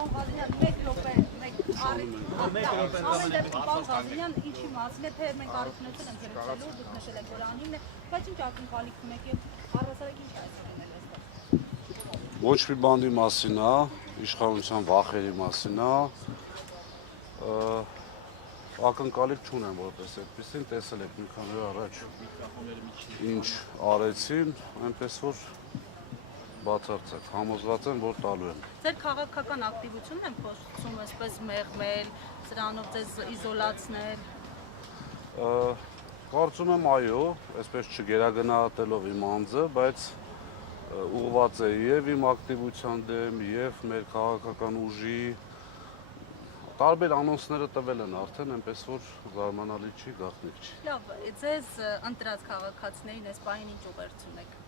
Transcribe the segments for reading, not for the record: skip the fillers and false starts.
Պարոն Ղազարյան, 1 րոպե, պարոն Ղազարյան, ինչի մասին է, թե մենք առողջություն ենք զրուցելու, դուք նշել եք, որ անիմն է, բայց ինչ ակնկալիքում եք եւ առհասարակ ինչ այսօր են այստեղ։ Ոչ մի բանի մասին է, իշխանության վախերի մասին է, ակնկալիք չունեմ որպես այդպեսին, տեսել եք մի քանի օր առաջ ինչ արեցին, այնպես որ բացարձակ, համոզված եմ, որ տալու են։ Ձեր քաղաքական ակտիվությունն են փորձում այսպես մեղմել, սրանով ձեզ իզոլացնել։ Կարծում եմ այո, այսպես չգերագնահատելով իմ անձը, բայց ուղղված է եւ իմ ակտիվության դեմ, եւ մեր քաղաքական ուժի տարբեր անոնսները տվել են արդեն, այնպես որ զարմանալի չի, գաղտնիք չի։ Լավ, ձեզ ընտրած քաղաքացիներին այս պահին ինչ ուղերձում եք։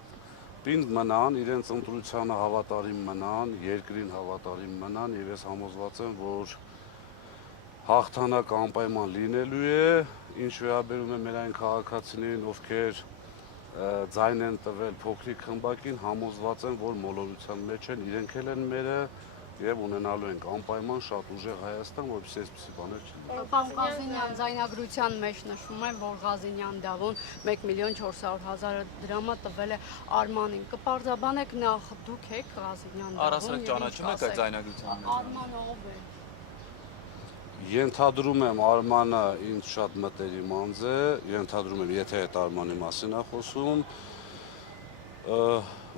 Պինդ մնան, իրենց ընտրությանը հավատարիմ մնան, երկրին հավատարիմ մնան եւ ես համոզված եմ, որ հաղթանակ անպայման լինելու է, ինչ վերաբերում է մեր այն քաղաքացիներին, ովքեր ձայն են տվել փոքրիկ խմբակին, համոզված եմ, որ մոլորության մեջ են, իրենք էլ են մերը եւ ունենալու ենք անպայման շատ ուժեղ Հայաստան, որպեսզի այսպիսի բաներ չլինեն։ Պարոն Ղազարյան, ձայնագրության մեջ նշվում է, որ Ղազարյան Դավոն 1.400.000 դրամը տվել է Արմանին։ Կպարզաբանեք նախ դուք եք Ղազարյան Դավոն։ Առհասարակ ճանաչում եք այդ ձայնագրության մեջ։ Արմանը ով է։ Ենթադրում եմ Արմանը ինձ շատ մտերիմ անձ է, ենթադրում եմ, եթե այդ Արմանի մասին է խոսում,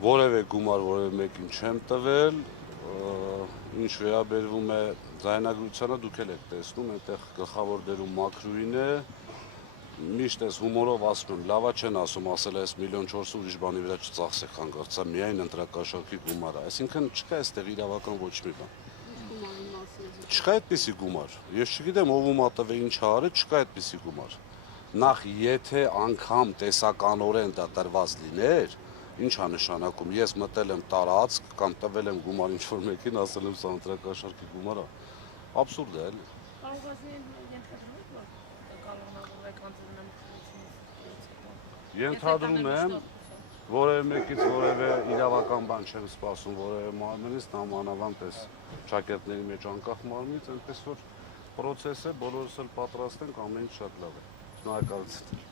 որևէ գումար որևէ մեկին չեմ տվել, ինչ վերաբերվում է ձայնագրությանը, դուք էլ եք տեսնում, այնտեղ գլխավոր դերում Մաքրուին է, միշտ այս հումորով ասում եմ, լավա չեն ասում, ասել է այս 1.4 ուրիշ բանի վրա չծախսեք հանկարծ, սա միայն ընտրակաշառքի գումար է, այսինքն չկա այստեղ իրավական ոչ մի բան։ Չկա այդպիսի գումար, ես չգիտեմ ով ում ատվել ինչ արել, չկա այդպիսի գումար։ Նախ եթե անգամ տեսականորեն դա տրված լիներ, ինչ է նշանակում, ես մտել եմ տարածք կամ տվել եմ գումար ինչ-որ մեկին, ասել եմ սա ընտրակաշառքի գումար է, աբսուրդ է, էլի։ Ենթադրում եմ, որևէ մեկից որևէ իրավական բան չեմ սպասում, որևէ մարմնից, նամանավանդ այս ճակերտների մեջ անկախ մարմնից, այնպես որ պրոցես է, բոլորս էլ պատրաստ ենք, ամեն ինչ շատ լավ է։ Շնորհակալություն։